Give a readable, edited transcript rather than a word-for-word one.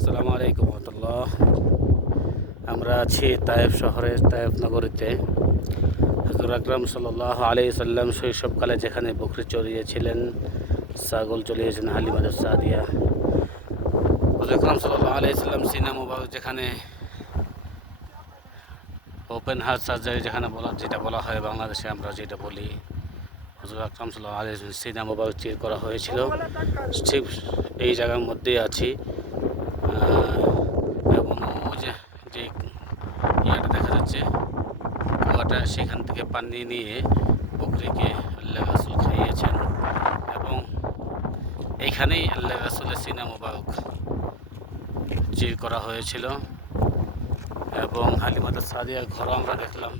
আসসালামু আলাইকুম রহমতুল্লাহ। আমরা আছি তায়েফ শহরের তায়েফ নগরীতে। হুজুর আকরাম সাল্লাল্লাহু আলাইহি সাল্লাম শৈশবকালে যেখানে বকরি চড়িয়েছিলেন, ছাগল চড়িয়েছেন হালিমা সাদিয়া। হুজুর আকরাম সাল্লাল্লাহু আলাইহি সাল্লাম সিনা মুবারক যেখানে ওপেন হার্ট সার্জারি যেটা বলা হয় বাংলাদেশে আমরা যেটা বলি, হুজুর আকরাম সাল্লাল্লাহু আলাইহি সাল্লাম সিনা মুবারক চির করা হয়েছিল, ঠিক এই জায়গার মধ্যেই আছি। এবং ওই যে যে ইয়াটা দেখা যাচ্ছে কুয়াটা, সেখান থেকে পানি নিয়ে বকরিকে আল্লাহ রাসূল খাইয়েছেন এবং এইখানেই আল্লাহ রাসূলের সিনা মুবারক চির করা হয়েছিল এবং হালিমা সাদিয়ার ঘরও আমরা দেখলাম।